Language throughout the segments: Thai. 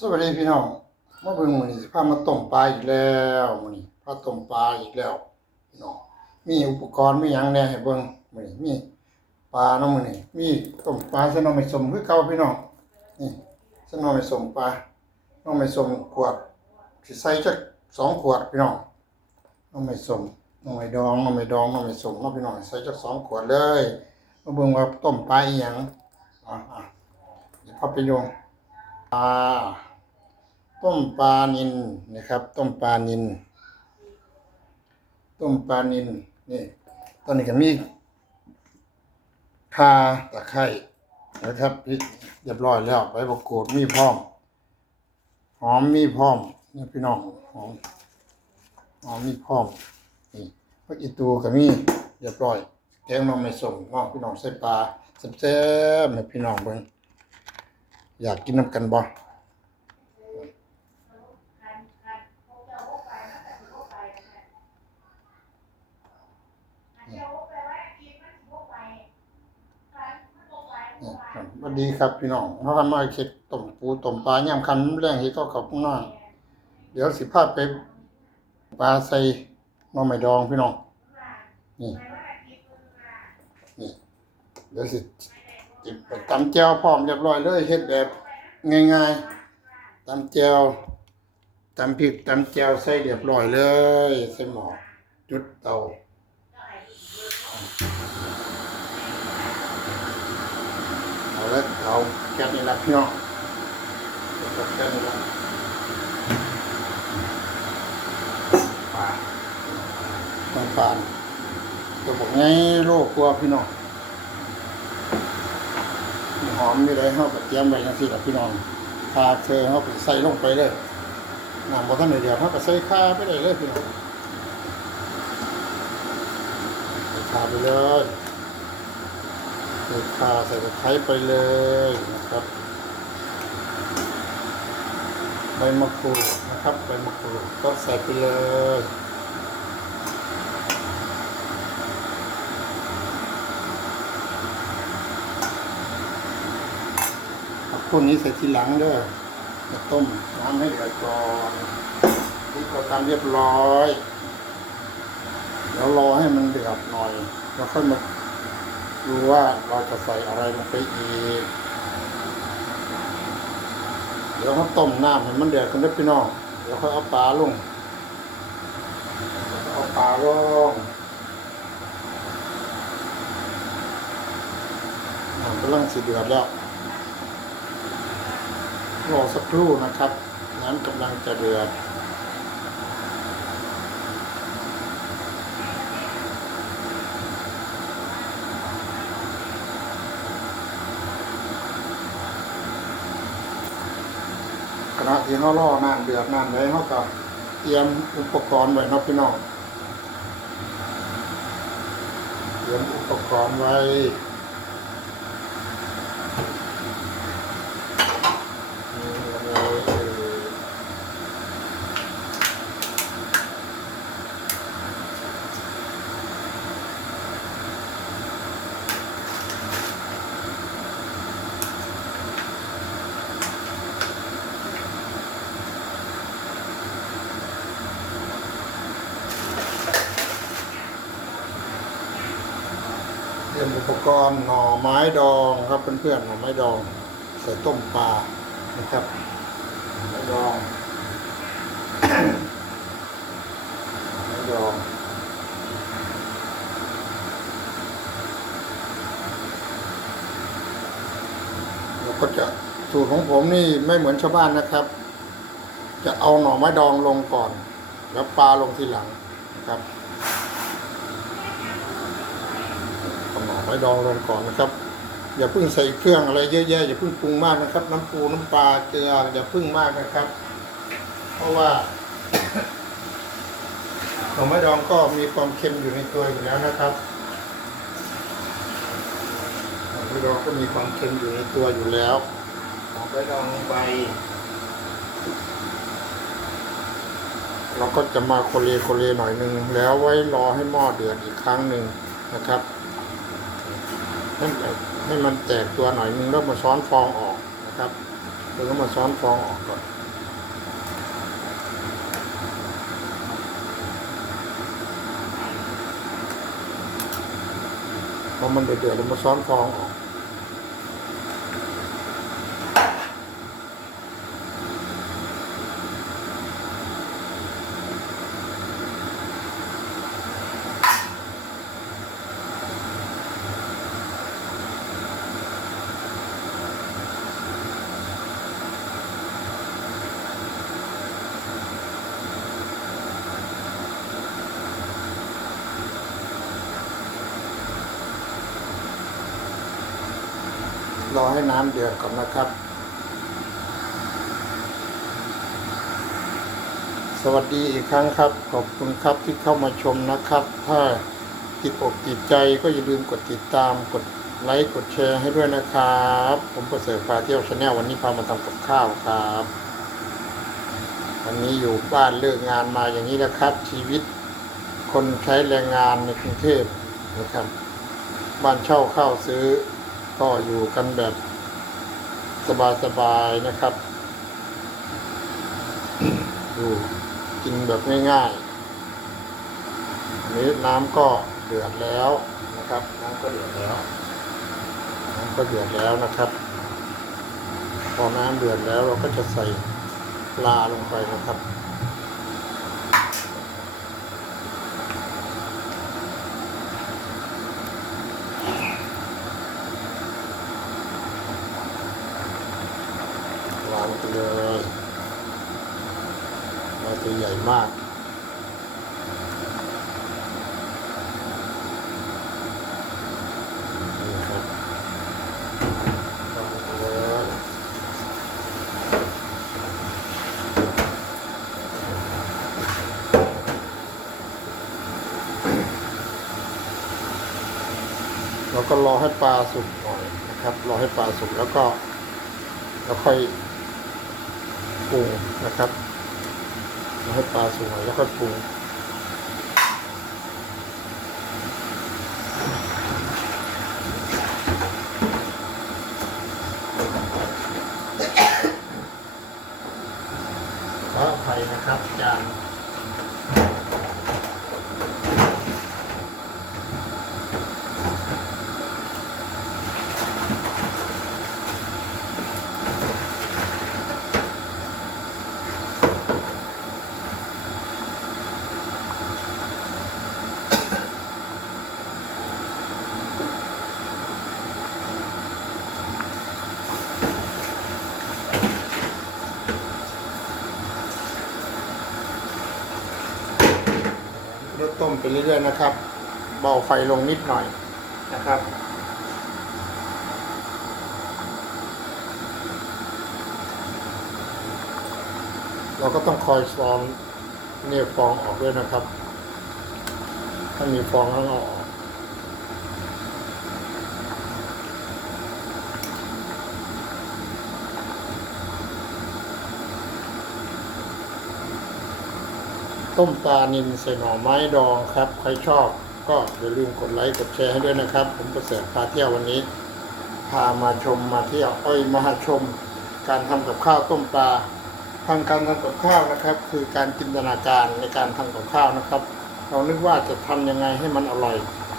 สวัสดีพี่น้องมาเบิ่งมื้อนี้สิพามาต้มปลาอีกแล้วมื้อนี้พาต้มปลาอีกแล้วพี่น้องมีอุปกรณ์มีหยังแหน่ให้เบิ่งมื้อนี้มีปลาเนาะมื้อนี้มีต้มปลาใส่หน่อไม้ส้มคือเก่าพี่น้องนี่ใส่หน่อไม้ส้มปลาหน่อไม้ส้มขวดสิใส่จักสองขวดพี่น้องหน่อไม้ส้มหน่อไม้ดองหน่อไม้ดองหน่อไม้ส้มเนาะพี่น้องใส่จักสองขวดเลยมาเบิ่งว่าต้มปลาอีหยังอะๆเดี๋ยวพาไปโยงปลา ต้มปลานินนะครับ ต้มปลานิน ต้มปลานินนี่ตอนนี้ก็มีคาตะไคร้นะครับเรียบร้อยแล้วใบมะกูดมีพร้อม หอมมีพร้อมนี่พี่น้องหอมหอมมีพร้อมนี่พักอีตูก็มีเรียบร้อยแกงน้องไม่ส่งน้องพี่น้องใส่ปลาแซ่บๆให้พี่น้องเบิ่งอยากกินน้ำกันบ่ สวัสดีครับพี่น้องเพราะว่ามาเค็ดต้มปูต้มปลาย่ำคันแรงที่ก็ขับน้องเดี๋ยวสิพาไปปลาใส่หน้อไม่ดองพี่น้องนี่นี่เดี๋ยวสิจิบตำแจวพร้อมเรียบร้อยเลยเฮ็ดแบบง่ายๆตำแจวตำพริกตำแจวใส่เรียบร้อยเลยใส่หม้อจุดเตา เอาละเอาแก๊สนี่ละพี่น้องแก๊สนี่ละปลาต้องปานตัวบอกไงโลกกลัวพี่น้องหอมมีอะไรเฮาก็เตรียมไว้จังซี่ละพี่น้องคาเคยเฮาก็ใส่ลงไปเลยน้ำบ่ทันเดือดเฮาก็ใส่คาไปได้เลยพี่น้องใส่คาไปเลย ใส่คาใส่ตะไคร้ไปเลยนะครับ ใบมะกรูดนะครับ ใบมะกรูดก็ใส่ไปเลยผักพวกนี้ใส่ทีหลังเด้อจะต้มน้ำให้เดือดก่อนนี่ก็ตามเรียบร้อย เดี๋ยวรอให้มันเดือดหน่อย แล้วค่อยมา ดูว่าเราจะใส่อะไรลงไปอีก เดี๋ยวเขาต้มน้ำให้มันเดือดกันได้พี่น้อง เดี๋ยวค่อยเอาปลาลง เอาปลาลงน้ำกำลังสิเดือดแล้ว รอสักครู่นะครับ น้ำกำลังจะเดือด ณะที่เขาล่อน้ำเดือดน้ำไหลเขาก็เตรียมอุปกรณ์ไว้นะพี่น้องเตรียมอุปกรณ์ไว้ นี่อะไรเอ่ย เตรียมอุปกรณ์หน่อไม้ดองครับเพื่อนๆหน่อไม้ดองใส่ต้มปลานะครับหน่อไม้ดองหน่อไม้ดองแล้วก็จะสูตรของผมนี่ไม่เหมือนชาวบ้านนะครับ จะเอาหน่อไม้ดองลงก่อน แล้วปลาลงทีหลังนะครับเอา หอไม้ดองลงก่อนนะครับ อย่าเพิ่งใส่เครื่องอะไรเยอะแยะอย่าเพิ่งปรุงมากนะครับ น้ำปูน้ำปลาเกลืออย่าเพิ่งมากนะครับ เพราะว่าหอไม้ดองก็มีความเค็มอยู่ในตัวอยู่แล้วนะครับหอไม้ดองก็มีความเค็มอยู่ในตัวอยู่แล้วหอไม้ดองลงไปเราก็จะมาโคเลโคเลหน่อยหนึ่งแล้วไว้รอให้หม้อเดือดอีกครั้งหนึ่งนะครับ ให้ให้มันแตกตัวหน่อยนึงแล้วมาซ้อนฟองออกนะครับแล้วก็มาซ้อนฟองออกก่อนพอมันเดือดๆเรามาซ้อนฟองออก รอให้น้ำเดือดก่อนนะครับ สวัสดีอีกครั้งครับ ขอบคุณครับที่เข้ามาชมนะครับ ถ้าติดอกติดใจก็อย่าลืมกดติดตามกดไลค์กดแชร์ให้ด้วยนะครับ ผมประเสริฐพาเที่ยวชาแนลวันนี้พามาทำกับข้าวครับ วันนี้อยู่บ้านเลิกงานมาอย่างนี้นะครับ ชีวิตคนใช้แรงงานในกรุงเทพนะครับ บ้านเช่าข้าวซื้อ ก็อยู่กันแบบสบายๆนะครับ อยู่กินแบบง่ายๆนนี้น้ำก็เดือดแล้วนะครับ น้ำก็เดือดแล้ว น้ำก็เดือดแล้วนะครับ พอน้ำเดือดแล้วเราก็จะใส่ปลาลงไปนะครับ วางไปเลยปลาตัวใหญ่มากนี่ครับวางไปเราก็รอให้ปลาสุกหน่อยนะครับ รอให้ปลาสุกแล้วก็แล้วค่อย ปรุงนะครับให้ปลาสวยแล้วก็ปรุงขออภัยนะครับจาน ไปเรื่อยๆนะครับ เบาไฟลงนิดหน่อยนะครับ เราก็ต้องคอยซ้อมเนี่ยฟองออกด้วยนะครับ ถ้ามีฟองต้องออก ต้มปลานิลใส่หน่อไม้ดองครับ ใครชอบก็อย่าลืมกดไลค์กดแชร์ให้ด้วยนะครับ ผมประเสริฐพาเที่ยววันนี้ พามาชมมาเที่ยวอ้ยมาชม การทำกับข้าวต้มปลาทางการทำกับข้าวนะครับ คือการจินตนาการในการทำกับข้าวนะครับ เรานึกว่าจะทำยังไงให้มันอร่อย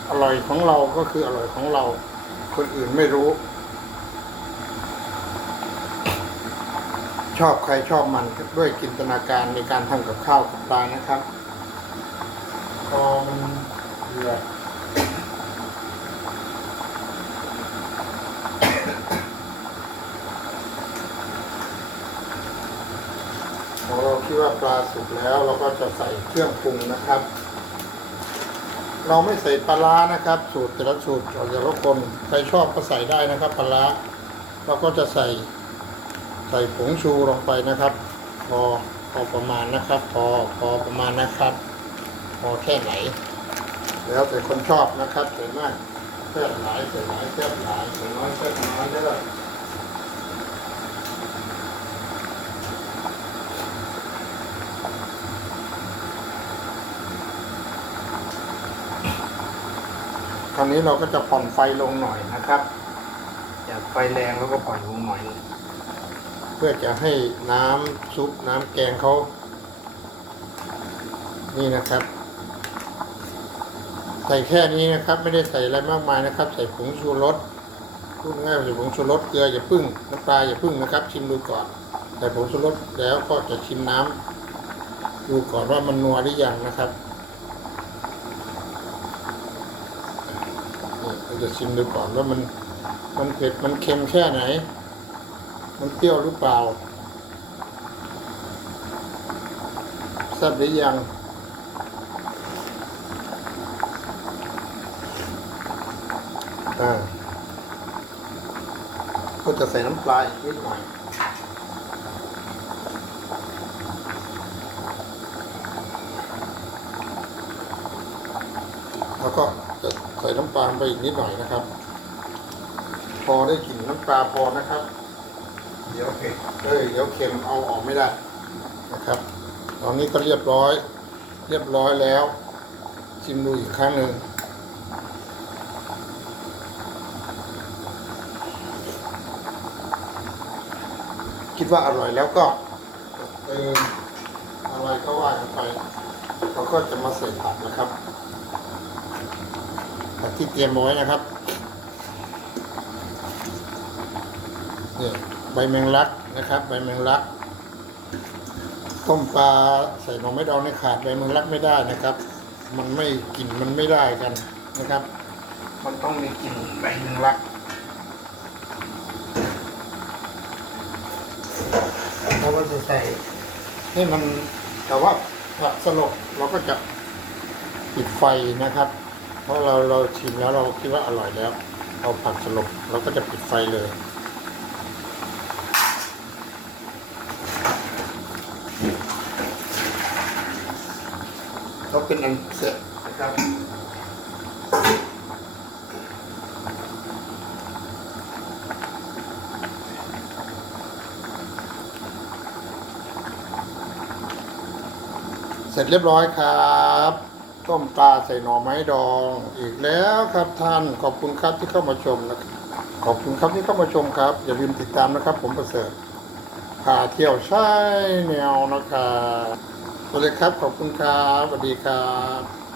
อร่อยของเราก็คืออร่อยของเรา คนอื่นไม่รู้ ชอบใครชอบมันด้วยจินตนาการในการทำกับข้าวกับปลานะครับพอมันเดือดพอเราคิดว่าปลาสุกแล้วเราก็จะใส่เครื่องปรุงนะครับ เราไม่ใส่ปลาร้านะครับ สูตรแต่ละสูตรของแต่ละคนใครชอบก็ใส่ได้นะครับ ปลาร้าเราก็จะใส่ ใส่ผงชูลงไปนะครับ พอพอประมาณนะครับ พอพอประมาณนะครับ พอแค่ไหน แล้วแต่คนชอบนะครับใส่มากเส้นหลายใส่หลายเส้นหลายใส่น้อยเส้นน้อยก็ได้คราวนี้เราก็จะผ่อนไฟลงหน่อยนะครับ อยากไฟแรงแล้วก็ผ่อนลงหน่อย เพื่อจะให้น้ำซุปน้ำแกงเขา นี่นะครับ ใส่แค่นี้นะครับ ไม่ได้ใส่อะไรมากมายนะครับ ใส่ผงชูรสพูดง่ายใส่ผงชูรสเกลืออย่าพึ่งน้ำปลาอย่าพึ่งนะครับ ชิมดูก่อนใส่ผงชูรสแล้วก็จะชิมน้ำดูก่อนว่ามันนัวหรือยังนะครับนี่เราจะชิมดูก่อนว่ามันมันเผ็ดมันเค็มแค่ไหน มันเปรี้ยวหรือเปล่าแซ่บหรือยังอ่าก็จะใส่น้ำปลาอีกนิดหน่อยแล้วก็จะใส่น้ำปลาไปอีกนิดหน่อยนะครับ พอได้กลิ่นน้ำปลาพอนะครับ ดี๋ยวเผ็ดเอ้ยเดี๋ยวเค็มเอาออกไม่ได้นะครับ ตอนนี้ก็เรียบร้อย เรียบร้อยแล้วชิมดูอีกครั้งหนึ่งคิดว่าอร่อยแล้วก็เติมอะไรก็ว่ากันไปเราก็จะมาใส่ผักนะครับผักที่เตรียมไว้นะครับเนี่ใบแมงลักนะครับ ใบแมงลัก ต้มปลาใส่หน่อไม้ดองในขาดใบแมงลักไม่ได้นะครับ มันไม่กลิ่นมันไม่ได้กันนะครับ มันต้องมีกลิ่นใบแมงลักเราก็จะใส่นี่มันแต่ว่าผักสลบเราก็จะปิดไฟนะครับ เพราะเราเราชิมแล้วเราคิดว่าอร่อยแล้ว เอาผักสลบเราก็จะปิดไฟเลย ก็เป็นอันเสร็จนะครับเสร็จเรียบร้อยครับต้มปลาใส่หน่อไม้ดอง อีกแล้วครับท่านขอบคุณครับที่เข้ามาชมนะครับขอบคุณครับที่เข้ามาชมครับ อย่าลืมติดตามนะครับ ผมประเสริฐพาเที่ยวใช่แนวนะครับ สวัสดีครับ ขอบคุณครับสวัสดีครับ